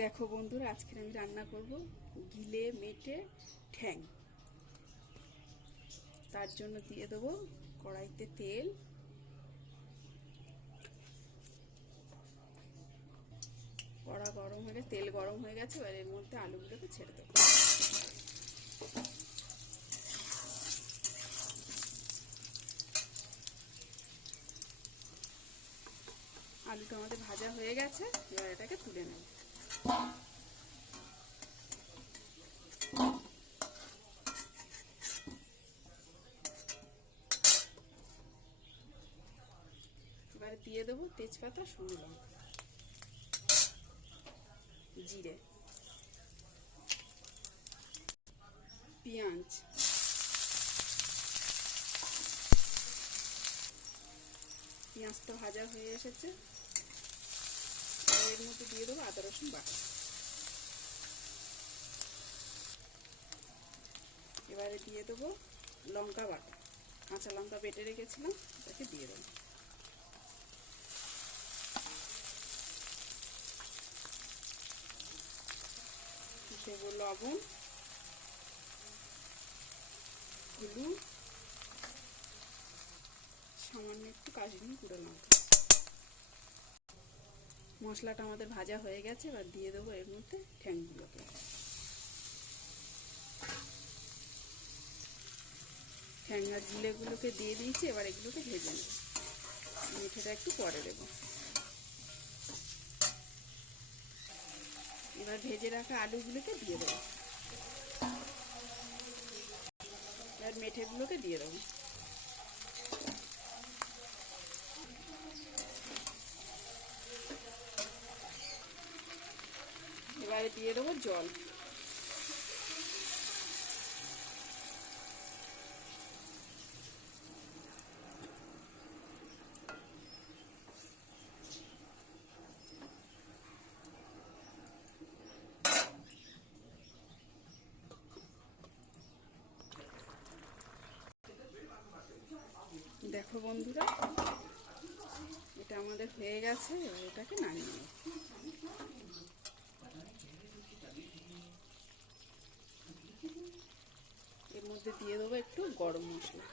দেখো বন্ধুরা, আজকে আমি রান্না করব গিলে মেটে ঠ্যাং। তার জন্য দিয়ে দেবো কড়াইতে তেল। কড়া গরম হয়ে গেছে, তেল গরম হয়ে গেছে। এবার এর মধ্যে আলুগুলোকে ছেড়ে দেবো। আলুটা আমাদের ভাজা হয়ে গেছে, এবার এটাকে তুলে নেব। এবারে দিয়ে দেবো তেজপাতা, শুকনো লঙ্কা, জিরে, পেঁয়াজ, পেঁয়াজটা ভাজা হয়ে এসেছে। এর মধ্যে দিয়ে দেবো আদা রসুন বাটা। এবারে দিয়ে দেবো লঙ্কা বাটা, কাঁচা লঙ্কা বেটে রেখেছিলাম, এটাকে দিয়ে দেবো। দেবো লবণ, হলুদ, সামান্য একটু কাশ্মীরি গুঁড়ো লঙ্কা। মশলাটা আমাদের ভাজা হয়ে গেছে, এবার দিয়ে দেবো এর মধ্যে ঠ্যাংগুলোকে। ঠ্যাং আর গিলেগুলোকে দিয়ে দিয়েছি, এবার এগুলোকে ভেজে নেব। মিঠেটা একটু পরে দেবো। এবার ভেজে রাখা আলুগুলোকে দিয়ে দেবো। এবার মেঠেগুলোকে দিয়ে দেবো। এবারে দিয়ে দেবো জল। দেখো বন্ধুরা, এটা আমাদের হয়ে গেছে। এবার এটাকে নামিয়ে নেব। এর মধ্যে দিয়ে দেবো একটু গরম মশলা।